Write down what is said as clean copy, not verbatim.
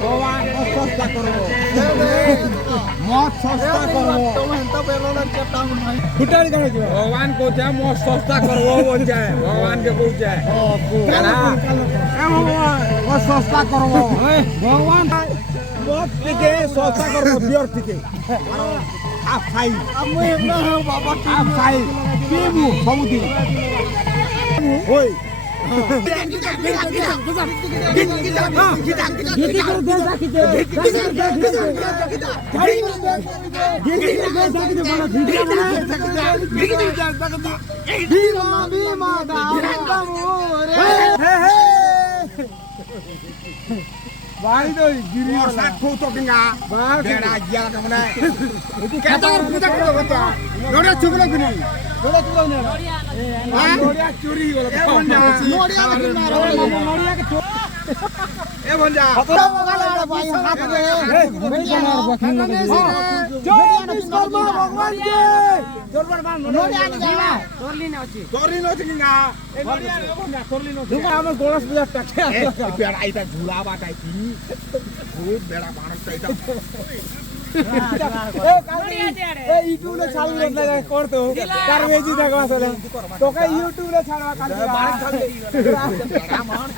ভগবান সস্তা করবো মদ সস্তা করবো ভগবান কହୁছে মদ সস্তা করবো বলছে ভগবানকে কହୁছে মদ সস্তা করবো ভগবান মদ থেকে সস্তা করবো বিয়র থেকে আপ খাই আপ খাই পিবু ସବୁଦିନ ওই ভাই তো গিরি সাথে তো কিনা বেড়া গিয়া কেমন কেত পূজা করব কত নড়িয়া চুকলো কিনি নড়িয়া চুকলো না নড়িয়া চুরি গলো নড়িয়া নড়িয়া কে এ ভঞ্জা ভাই হাত দে বেড়িয়া বখিন জয় বিশ্বকর্মা ভগবান কে তোরবার মান নড়িয়া নি যাবা তোরলিন আছে কিনা এ নড়িয়া রে ভঞ্জা তোরলিন আছে আমার গণেশ পূজা টাকে বেড়া এটা ঝুলা বাটাই কি খুব বেড়া মানুষ এটা এ কালি এ ইউটিউব লে চালু লাগা করতো তার মেজি দেখো আসলে তোকে ইউটিউব লে ছাড়বা কালি বাড়ি ছাড়বে বেড়া মান